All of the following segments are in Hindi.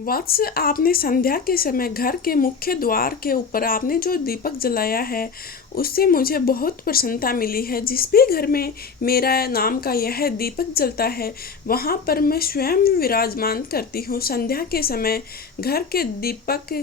वत्स, आपने संध्या के समय घर के मुख्य द्वार के ऊपर आपने जो दीपक जलाया है, उससे मुझे बहुत प्रसन्नता मिली है। जिस भी घर में मेरा नाम का यह दीपक जलता है, वहाँ पर मैं स्वयं विराजमान करती हूँ। संध्या के समय घर के दीपक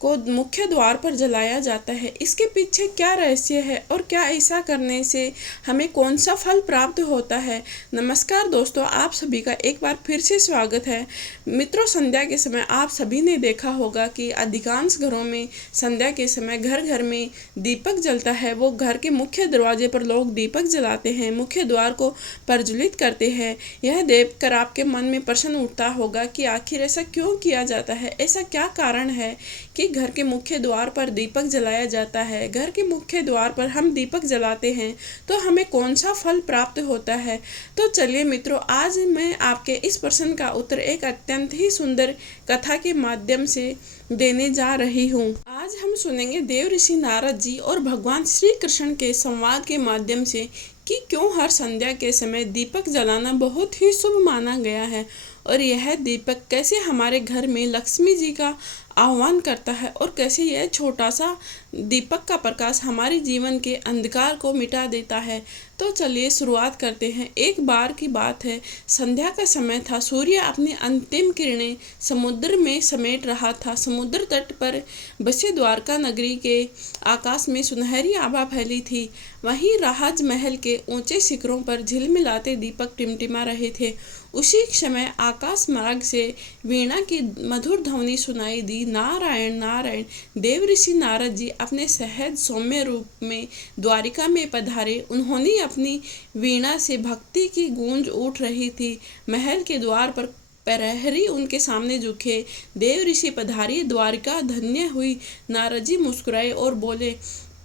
को मुख्य द्वार पर जलाया जाता है। इसके पीछे क्या रहस्य है और क्या ऐसा करने से हमें कौन सा फल प्राप्त होता है? नमस्कार दोस्तों, आप सभी का एक बार फिर से स्वागत है। मित्रों, संध्या के समय आप सभी ने देखा होगा कि अधिकांश घरों में संध्या के समय घर घर में दीपक जलता है। वो घर के मुख्य दरवाजे पर लोग दीपक जलाते हैं, मुख्य द्वार को प्रज्वलित करते हैं। यह देखकर आपके मन में प्रश्न उठता होगा कि आखिर ऐसा क्यों किया जाता है? ऐसा क्या कारण है कि घर के मुख्य द्वार पर दीपक जलाया जाता है? घर के मुख्य द्वार पर हम दीपक जलाते हैं तो हमें कौन सा फल प्राप्त होता है? तो चलिए मित्रों, आज मैं आपके इस प्रश्न का उत्तर एक अत्यंत ही सुंदर कथा के माध्यम से देने जा रही हूँ। आज हम सुनेंगे देव ऋषि नारद जी और भगवान श्री कृष्ण के संवाद के माध्यम से कि क्यों हर संध्या के समय दीपक जलाना बहुत ही शुभ माना गया है, और यह दीपक कैसे हमारे घर में लक्ष्मी जी का आह्वान करता है, और कैसे यह छोटा सा दीपक का प्रकाश हमारे जीवन के अंधकार को मिटा देता है। तो चलिए शुरुआत करते हैं। एक बार की बात है, संध्या का समय था। सूर्य अपनी अंतिम किरणें समुद्र में समेट रहा था। समुद्र तट पर बसे द्वारका नगरी के आकाश में सुनहरी आभा फैली थी। वहीं राज महल के ऊंचे शिखरों पर झिलमिलाते दीपक टिमटिमा रहे थे। उसी समय आकाश मार्ग से वीणा की मधुर ध्वनि सुनाई दी। नारायण नारायण। देव ऋषि नारद जी अपने सहज सौम्य रूप में द्वारिका में पधारे। उन्होंने अपनी वीणा से भक्ति की गूंज उठ रही थी। महल के द्वार पर प्रहरी उनके सामने झुके। देव ऋषि पधारी, द्वारिका धन्य हुई। नारद जी मुस्कुराए और बोले,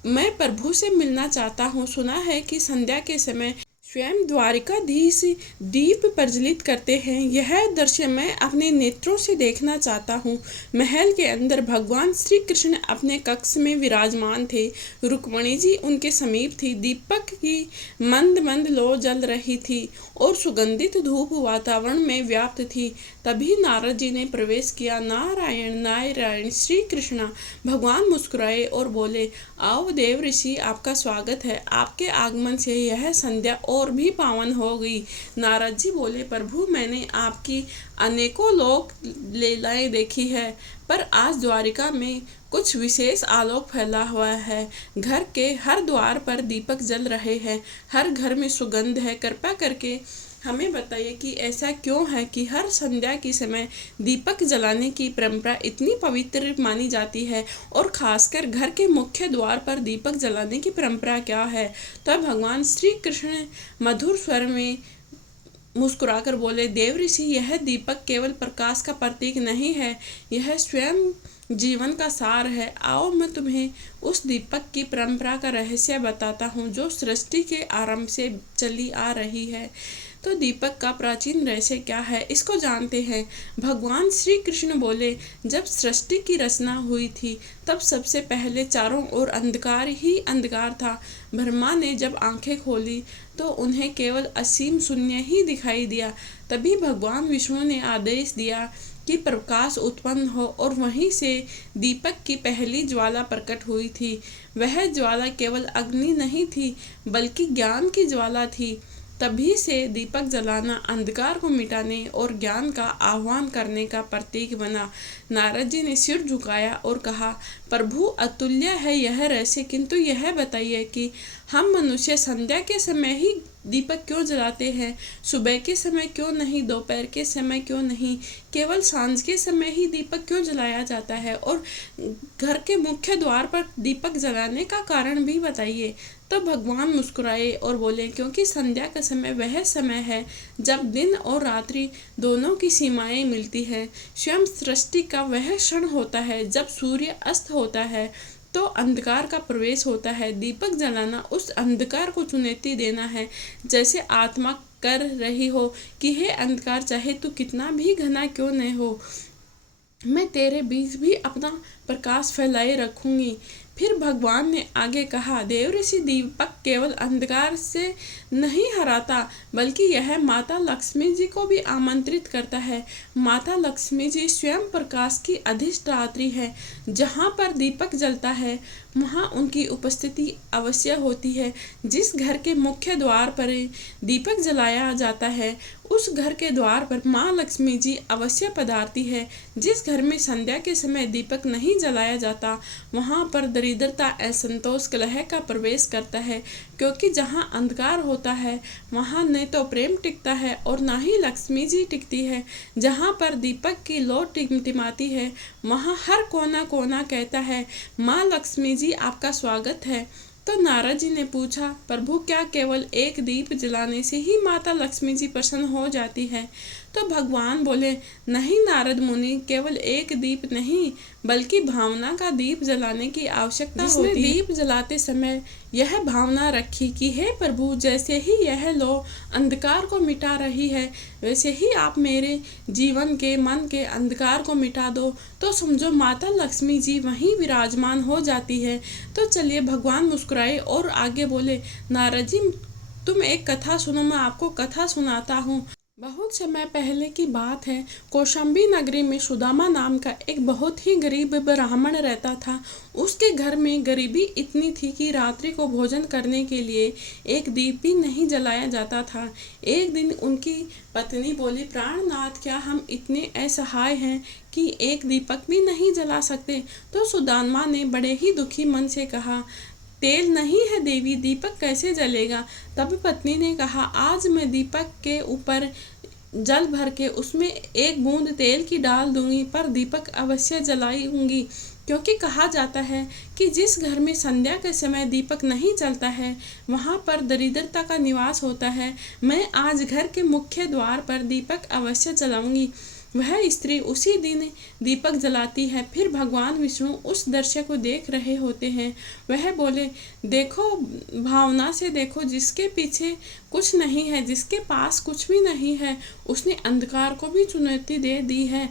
मैं प्रभु से मिलना चाहता हूँ। सुना है कि संध्या के समय स्वयं द्वारिकाधीश दीप प्रज्वलित करते हैं। यह दृश्य मैं अपने नेत्रों से देखना चाहता हूँ। महल के अंदर भगवान श्री कृष्ण अपने कक्ष में विराजमान थे। रुक्मिणी जी उनके समीप थी। दीपक की मंद मंद लौ जल रही थी और सुगंधित धूप वातावरण में व्याप्त थी। तभी नारद जी ने प्रवेश किया। नारायण नारायण। श्री कृष्णा। भगवान मुस्कुराए और बोले, आओ देव ऋषि, आपका स्वागत है। आपके आगमन से यह संध्या और भी पावन हो गई। नारद जी बोले, प्रभु, मैंने आपकी अनेकों लोक लीलाएं देखी है, पर आज द्वारिका में कुछ विशेष आलोक फैला हुआ है। घर के हर द्वार पर दीपक जल रहे हैं, हर घर में सुगंध है। कृपया करके हमें बताइए कि ऐसा क्यों है कि हर संध्या के समय दीपक जलाने की परंपरा इतनी पवित्र मानी जाती है, और खासकर घर के मुख्य द्वार पर दीपक जलाने की परंपरा क्या है? तब भगवान श्री कृष्ण मधुर स्वर में मुस्कुराकर बोले, देव ऋषि, यह दीपक केवल प्रकाश का प्रतीक नहीं है, यह स्वयं जीवन का सार है। आओ मैं तुम्हें उस दीपक की परंपरा का रहस्य बताता हूँ जो सृष्टि के आरंभ से चली आ रही है। तो दीपक का प्राचीन रहस्य क्या है, इसको जानते हैं। भगवान श्री कृष्ण बोले, जब सृष्टि की रचना हुई थी तब सबसे पहले चारों ओर अंधकार ही अंधकार था। ब्रह्मा ने जब आंखें खोली तो उन्हें केवल असीम शून्य ही दिखाई दिया। तभी भगवान विष्णु ने आदेश दिया कि प्रकाश उत्पन्न हो, और वहीं से दीपक की पहली ज्वाला प्रकट हुई थी। वह ज्वाला केवल अग्नि नहीं थी, बल्कि ज्ञान की ज्वाला थी। तभी से दीपक जलाना अंधकार को मिटाने और ज्ञान का आह्वान करने का प्रतीक बना। नारद जी ने सिर झुकाया और कहा, प्रभु, अतुल्य है यह रहस्य, किंतु यह बताइए कि हम मनुष्य संध्या के समय ही दीपक क्यों जलाते हैं? सुबह के समय क्यों नहीं? दोपहर के समय क्यों नहीं? केवल सांझ के समय ही दीपक क्यों जलाया जाता है? और घर के मुख्य द्वार पर दीपक जलाने का कारण भी बताइए। तब भगवान मुस्कुराए और बोले, क्योंकि संध्या का समय वह समय है जब दिन और रात्रि दोनों की सीमाएं मिलती हैं। स्वयं सृष्टि का वह क्षण होता है जब सूर्य अस्त होता है तो अंधकार का प्रवेश होता है। दीपक जलाना उस अंधकार को चुनौती देना है, जैसे आत्मा कर रही हो कि हे अंधकार, चाहे तू कितना भी घना क्यों न हो, मैं तेरे बीच भी अपना प्रकाश फैलाए रखूंगी। फिर भगवान ने आगे कहा, देवऋषि दीपक केवल अंधकार से नहीं हराता बल्कि यह माता लक्ष्मी जी को भी आमंत्रित करता है। माता लक्ष्मी जी स्वयं प्रकाश की अधिष्ठात्री है। जहाँ पर दीपक जलता है वहाँ उनकी उपस्थिति अवश्य होती है। जिस घर के मुख्य द्वार पर दीपक जलाया जाता है उस घर के द्वार पर माँ लक्ष्मी जी अवश्य पधारती है। जिस घर में संध्या के समय दीपक नहीं जलाया जाता वहाँ पर दरिद्रता, असंतोष, कलह का प्रवेश करता है, क्योंकि जहाँ अंधकार होता है वहाँ न तो प्रेम टिकता है और ना ही लक्ष्मी जी टिकती है। जहाँ पर दीपक की लौ टिमटिमाती है वहाँ हर कोना कोना कहता है, माँ लक्ष्मी जी आपका स्वागत है। तो नारद जी ने पूछा, प्रभु क्या केवल एक दीप जलाने से ही माता लक्ष्मी जी प्रसन्न हो जाती है? तो भगवान बोले, नहीं नारद मुनि, केवल एक दीप नहीं बल्कि भावना का दीप जलाने की आवश्यकता होती है। दीप जलाते समय यह भावना रखी कि हे प्रभु, जैसे ही यह लो अंधकार को मिटा रही है वैसे ही आप मेरे जीवन के मन के अंधकार को मिटा दो। तो समझो माता लक्ष्मी जी वहीं विराजमान हो जाती है। तो चलिए, भगवान मुस्कुराए और आगे बोले, नारद जी तुम एक कथा सुनो, मैं आपको कथा सुनाता हूँ। बहुत समय पहले की बात है। कौशाम्बी नगरी में सुदामा नाम का एक बहुत ही गरीब ब्राह्मण रहता था। उसके घर में गरीबी इतनी थी कि रात्रि को भोजन करने के लिए एक दीप भी नहीं जलाया जाता था। एक दिन उनकी पत्नी बोली, प्राणनाथ, क्या हम इतने असहाय हैं कि एक दीपक भी नहीं जला सकते? तो सुदामा ने बड़े ही दुखी मन से कहा, तेल नहीं है देवी, दीपक कैसे जलेगा? तब पत्नी ने कहा, आज मैं दीपक के ऊपर जल भर के उसमें एक बूंद तेल की डाल दूंगी, पर दीपक अवश्य जलाऊंगी, क्योंकि कहा जाता है कि जिस घर में संध्या के समय दीपक नहीं जलता है वहाँ पर दरिद्रता का निवास होता है। मैं आज घर के मुख्य द्वार पर दीपक अवश्य जलाऊंगी। वह स्त्री उसी दिन दीपक जलाती है। फिर भगवान विष्णु उस दृश्य को देख रहे होते हैं। वह बोले, देखो, भावना से देखो, जिसके पीछे कुछ नहीं है, जिसके पास कुछ भी नहीं है, उसने अंधकार को भी चुनौती दे दी है।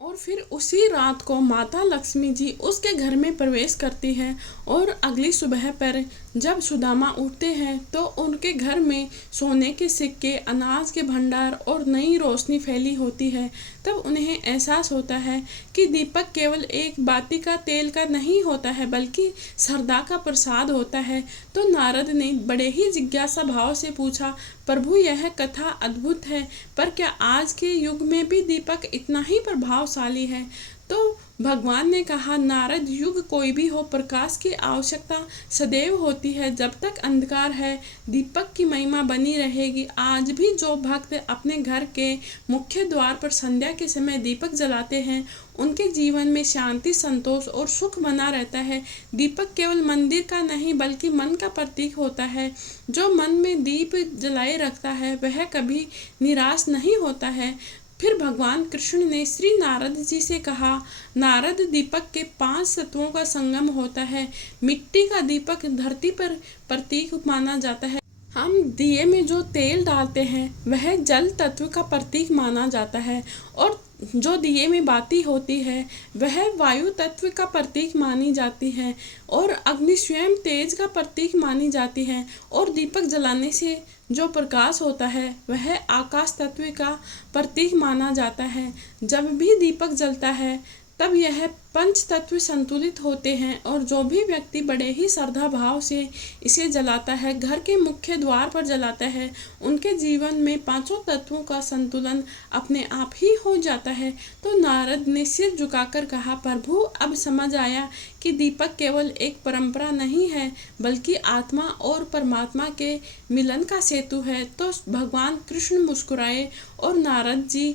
और फिर उसी रात को माता लक्ष्मी जी उसके घर में प्रवेश करती है। और अगली सुबह पर जब सुदामा उठते हैं तो उनके घर में सोने के सिक्के, अनाज के भंडार और नई रोशनी फैली होती है। तब उन्हें एहसास होता है कि दीपक केवल एक बाती का तेल का नहीं होता है बल्कि श्रद्धा का प्रसाद होता है। तो नारद ने बड़े ही जिज्ञासा भाव से पूछा, प्रभु यह कथा अद्भुत है, पर क्या आज के युग में भी दीपक इतना ही प्रभावशाली है? तो भगवान ने कहा, नारद, युग कोई भी हो, प्रकाश की आवश्यकता सदैव होती है। जब तक अंधकार है दीपक की महिमा बनी रहेगी। आज भी जो भक्त अपने घर के मुख्य द्वार पर संध्या के समय दीपक जलाते हैं उनके जीवन में शांति, संतोष और सुख बना रहता है। दीपक केवल मंदिर का नहीं बल्कि मन का प्रतीक होता है। जो मन में दीप जलाए रखता है वह कभी निराश नहीं होता है। फिर भगवान कृष्ण ने श्री नारद जी से कहा, नारद, दीपक के 5 तत्वों का संगम होता है। मिट्टी का दीपक धरती पर प्रतीक माना जाता है। हम दिए में जो तेल डालते हैं वह जल तत्व का प्रतीक माना जाता है। और जो दिए में बाती होती है वह वायु तत्व का प्रतीक मानी जाती है। और अग्नि स्वयं तेज का प्रतीक मानी जाती है। और दीपक जलाने से जो प्रकाश होता है वह आकाश तत्व का प्रतीक माना जाता है। जब भी दीपक जलता है तब यह पंच तत्व संतुलित होते हैं। और जो भी व्यक्ति बड़े ही श्रद्धा भाव से इसे जलाता है, घर के मुख्य द्वार पर जलाता है, उनके जीवन में 5 तत्वों का संतुलन अपने आप ही हो जाता है। तो नारद ने सिर झुकाकर कहा, प्रभु, अब समझ आया कि दीपक केवल एक परंपरा नहीं है बल्कि आत्मा और परमात्मा के मिलन का सेतु है। तो भगवान कृष्ण मुस्कुराए और नारद जी,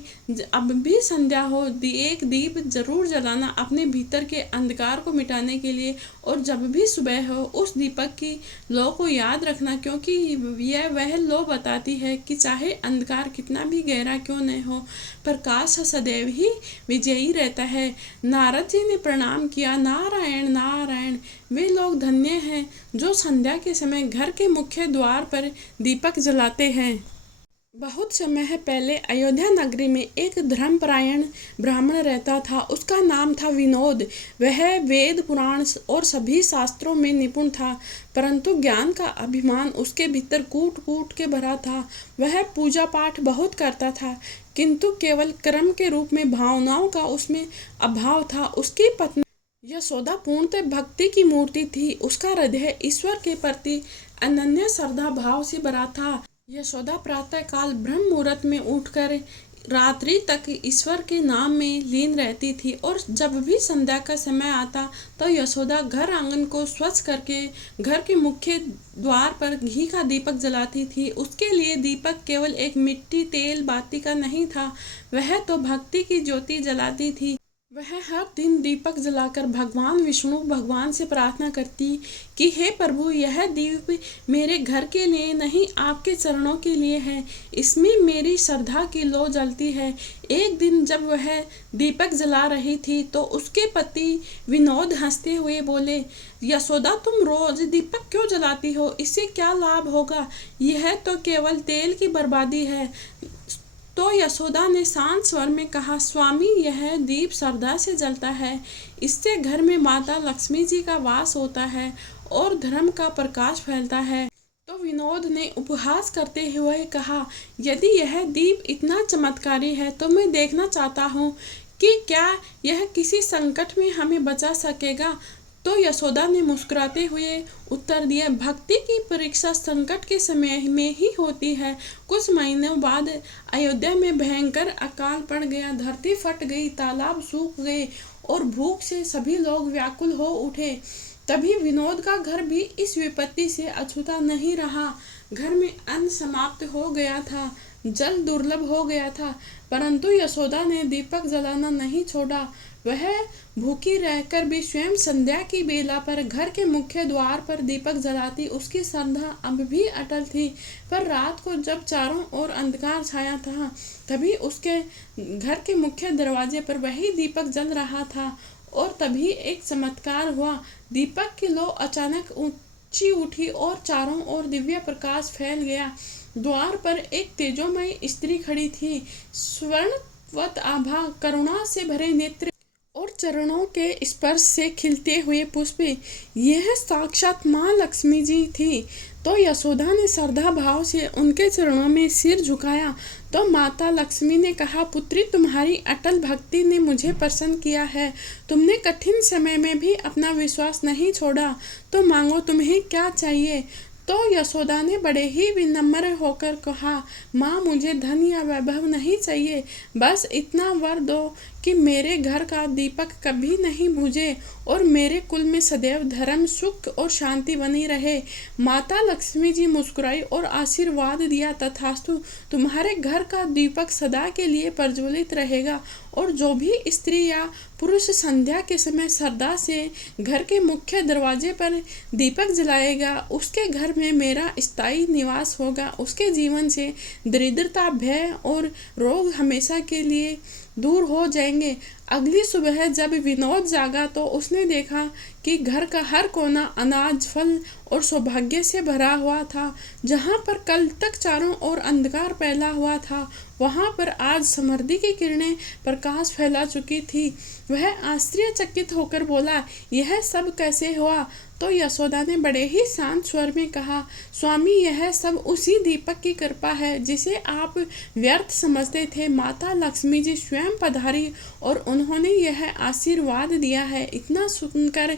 अब भी संध्या हो, एक दीप जरूर जलाना अपने भीतर के अंधकार को मिटाने के लिए। और जब भी सुबह हो उस दीपक की लौ को याद रखना, क्योंकि यह वह लौ बताती है कि चाहे अंधकार कितना भी गहरा क्यों न हो, प्रकाश सदैव ही विजयी रहता है। नारद जी ने प्रणाम किया, नारायण नारायण, वे लोग धन्य हैं जो संध्या के समय घर के मुख्य द्वार पर दीपक जलाते हैं। बहुत समय पहले अयोध्या नगरी में एक धर्मपरायण ब्राह्मण रहता था। उसका नाम था विनोद। वह वेद पुराण और सभी शास्त्रों में निपुण था, परंतु ज्ञान का अभिमान उसके भीतर कूट कूट के भरा था। वह पूजा पाठ बहुत करता था, किंतु केवल कर्म के रूप में भावनाओं का उसमें अभाव था। उसकी पत्नी यशोदा पूर्णतः भक्ति की मूर्ति थी। उसका हृदय ईश्वर के प्रति अनन्य श्रद्धा भाव से भरा था। यशोदा प्रातः काल ब्रह्म मुहूर्त में उठकर रात्रि तक ईश्वर के नाम में लीन रहती थी, और जब भी संध्या का समय आता तो यशोदा घर आंगन को स्वच्छ करके घर के मुख्य द्वार पर घी का दीपक जलाती थी। उसके लिए दीपक केवल एक मिट्टी तेल बाती का नहीं था, वह तो भक्ति की ज्योति जलाती थी। वह हर दिन दीपक जलाकर भगवान विष्णु भगवान से प्रार्थना करती कि हे प्रभु, यह दीप मेरे घर के लिए नहीं, आपके चरणों के लिए है। इसमें मेरी श्रद्धा की लौ जलती है। एक दिन जब वह दीपक जला रही थी तो उसके पति विनोद हंसते हुए बोले, यशोदा, तुम रोज दीपक क्यों जलाती हो? इससे क्या लाभ होगा? यह तो केवल तेल की बर्बादी है। तो यशोदा ने शांत स्वर में कहा, स्वामी, यह दीप श्रद्धा से जलता है। इससे घर में माता लक्ष्मी जी का वास होता है और धर्म का प्रकाश फैलता है। तो विनोद ने उपहास करते हुए कहा, यदि यह दीप इतना चमत्कारी है तो मैं देखना चाहता हूँ कि क्या यह किसी संकट में हमें बचा सकेगा। तो यशोदा ने मुस्कुराते हुए उत्तर दिया, भक्ति की परीक्षा संकट के समय में ही होती है। कुछ महीनों बाद अयोध्या में भयंकर अकाल पड़ गया। धरती फट गई, तालाब सूख गए और भूख से सभी लोग व्याकुल हो उठे। तभी विनोद का घर भी इस विपत्ति से अछूता नहीं रहा। घर में अन्न समाप्त हो गया था, जल दुर्लभ हो गया था, परंतु यशोदा ने दीपक जलाना नहीं छोड़ा। वह भूखी रहकर भी स्वयं संध्या की बेला पर घर के मुख्य द्वार पर दीपक जलाती। उसकी श्रद्धा अब भी अटल थी। पर रात को जब चारों ओर अंधकार छाया था, तभी उसके घर के मुख्य दरवाजे पर वही दीपक जल रहा था, और तभी एक चमत्कार हुआ। दीपक की लौ अचानक ऊंची उठी और चारों ओर दिव्य प्रकाश फैल गया। द्वार पर एक तेजोमय स्त्री खड़ी थी, स्वर्णवत आभा, करुणा से भरे नेत्र और चरणों के स्पर्श से खिलते हुए पुष्प। यह साक्षात माँ लक्ष्मी जी थी। तो यशोदा ने श्रद्धा भाव से उनके चरणों में सिर झुकाया। तो माता लक्ष्मी ने कहा, पुत्री, तुम्हारी अटल भक्ति ने मुझे प्रसन्न किया है। तुमने कठिन समय में भी अपना विश्वास नहीं छोड़ा। तो मांगो, तुम्हें क्या चाहिए? तो यशोदा ने बड़े ही विनम्र होकर कहा, माँ, मुझे धन या वैभव नहीं चाहिए, बस इतना वर दो कि मेरे घर का दीपक कभी नहीं बुझे और मेरे कुल में सदैव धर्म, सुख और शांति बनी रहे। माता लक्ष्मी जी मुस्कुराई और आशीर्वाद दिया, तथास्तु, तुम्हारे घर का दीपक सदा के लिए प्रज्वलित रहेगा, और जो भी स्त्री या पुरुष संध्या के समय श्रद्धा से घर के मुख्य दरवाजे पर दीपक जलाएगा, उसके घर में मेरा स्थायी निवास होगा। उसके जीवन से दरिद्रता, भय और रोग हमेशा के लिए दूर हो जाएंगे। अगली सुबह जब विनोद जागा तो उसने देखा कि घर का हर कोना अनाज, फल और सौभाग्य से भरा हुआ था। जहाँ पर कल तक चारों ओर अंधकार फैला हुआ था, वहाँ पर आज समृद्धि की किरणें प्रकाश फैला चुकी थी। वह आश्चर्यचकित होकर बोला, यह सब कैसे हुआ? तो यशोदा ने बड़े ही शांत स्वर में कहा, स्वामी, यह सब उसी दीपक की कृपा है जिसे आप व्यर्थ समझते थे। माता लक्ष्मी जी स्वयं पधारी और उन्होंने यह आशीर्वाद दिया है। इतना सुनकर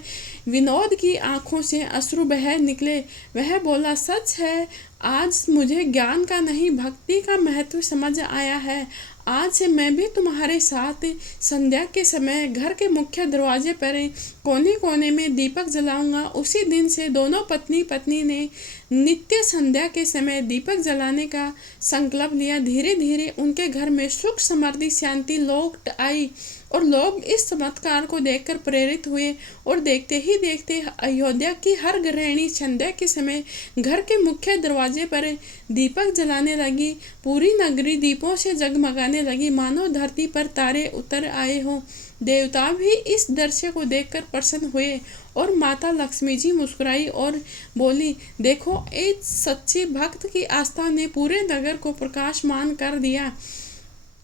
विनोद की आंखों से अश्रु बह निकले। वह बोला, सच है, आज मुझे ज्ञान का नहीं, भक्ति का महत्व समझ आया है। आज से मैं भी तुम्हारे साथ संध्या के समय घर के मुख्य दरवाजे पर कोने कोने में दीपक जलाऊंगा। उसी दिन से दोनों पत्नी पत्नी ने नित्य संध्या के समय दीपक जलाने का संकल्प लिया। धीरे धीरे उनके घर में सुख, समृद्धि, शांति लौट आई। और लोग इस चमत्कार को देखकर प्रेरित हुए और देखते ही देखते अयोध्या की हर गृहिणी संध्या के समय घर के मुख्य दरवाजे पर दीपक जलाने लगी। पूरी नगरी दीपों से जगमगाने लगी, मानो धरती पर तारे उतर आए हों। देवता भी इस दृश्य को देखकर प्रसन्न हुए और माता लक्ष्मी जी मुस्कुराई और बोली, देखो, एक सच्ची भक्त की आस्था ने पूरे नगर को प्रकाशमान कर दिया।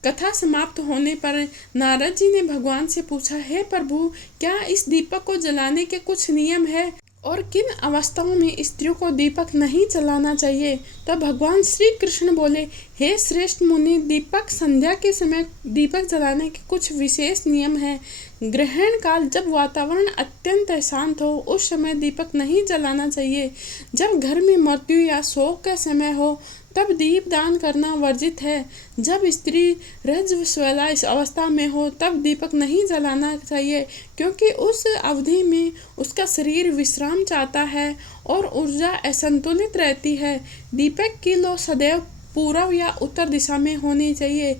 कथा समाप्त होने पर नारद जी ने भगवान से पूछा, हे प्रभु, क्या इस दीपक को जलाने के कुछ नियम है और किन अवस्थाओं में स्त्रियों को दीपक नहीं जलाना चाहिए? तब भगवान श्री कृष्ण बोले, हे श्रेष्ठ मुनि, दीपक संध्या के समय दीपक जलाने के कुछ विशेष नियम हैं। ग्रहण काल, जब वातावरण अत्यंत शांत हो, उस समय दीपक नहीं जलाना चाहिए। जब घर में मृत्यु या शोक का समय हो, तब दीप दान करना वर्जित है। जब स्त्री रजस्वला इस अवस्था में हो, तब दीपक नहीं जलाना चाहिए, क्योंकि उस अवधि में उसका शरीर विश्राम चाहता है और ऊर्जा असंतुलित रहती है। दीपक की लौ सदैव पूर्व या उत्तर दिशा में होनी चाहिए।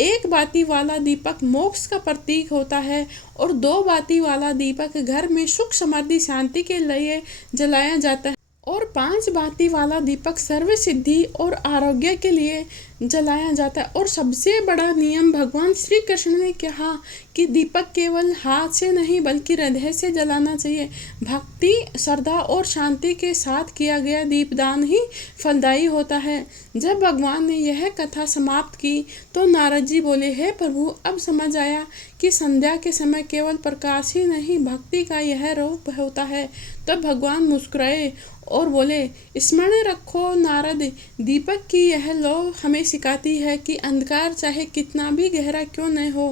एक बाती वाला दीपक मोक्ष का प्रतीक होता है और 2 बाती वाला दीपक घर में सुख समृद्धि शांति के लिए जलाया जाता है और 5 बाती वाला दीपक सर्व सिद्धि और आरोग्य के लिए जलाया जाता है। और सबसे बड़ा नियम भगवान श्री कृष्ण ने कहा कि दीपक केवल हाथ से नहीं बल्कि हृदय से जलाना चाहिए। भक्ति, श्रद्धा और शांति के साथ किया गया दीपदान ही फलदायी होता है। जब भगवान ने यह कथा समाप्त की तो नारद जी बोले, हे प्रभु, अब समझ आया कि संध्या के समय केवल प्रकाश ही नहीं, भक्ति का यह रूप होता है। तब भगवान मुस्कुराए और बोले, स्मरण रखो नारद, दीपक की यह लौ हमें सिखाती है कि अंधकार चाहे कितना भी गहरा क्यों न हो,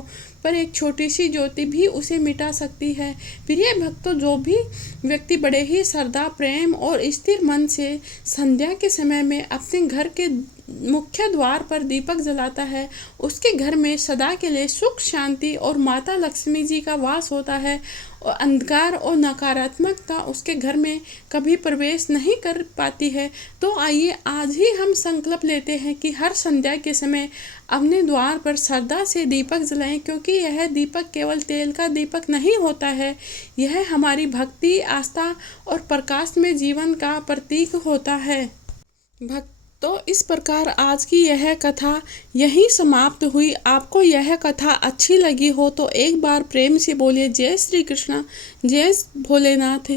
पर एक छोटी सी ज्योति भी उसे मिटा सकती है। प्रिय भक्तों, जो भी व्यक्ति बड़े ही श्रद्धा, प्रेम और स्थिर मन से संध्या के समय में अपने घर के मुख्य द्वार पर दीपक जलाता है, उसके घर में सदा के लिए सुख, शांति और माता लक्ष्मी जी का वास होता है और अंधकार और नकारात्मकता उसके घर में कभी प्रवेश नहीं कर पाती है। तो आइए आज ही हम संकल्प लेते हैं कि हर संध्या के समय अपने द्वार पर श्रद्धा से दीपक जलाएं, क्योंकि यह दीपक केवल तेल का दीपक नहीं होता है, यह हमारी भक्ति, आस्था और प्रकाश में जीवन का प्रतीक होता है। तो इस प्रकार आज की यह कथा यहीं समाप्त हुई। आपको यह कथा अच्छी लगी हो तो एक बार प्रेम से बोलिए, जय श्री कृष्ण, जय भोलेनाथ।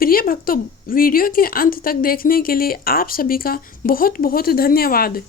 प्रिय भक्तों, वीडियो के अंत तक देखने के लिए आप सभी का बहुत बहुत धन्यवाद।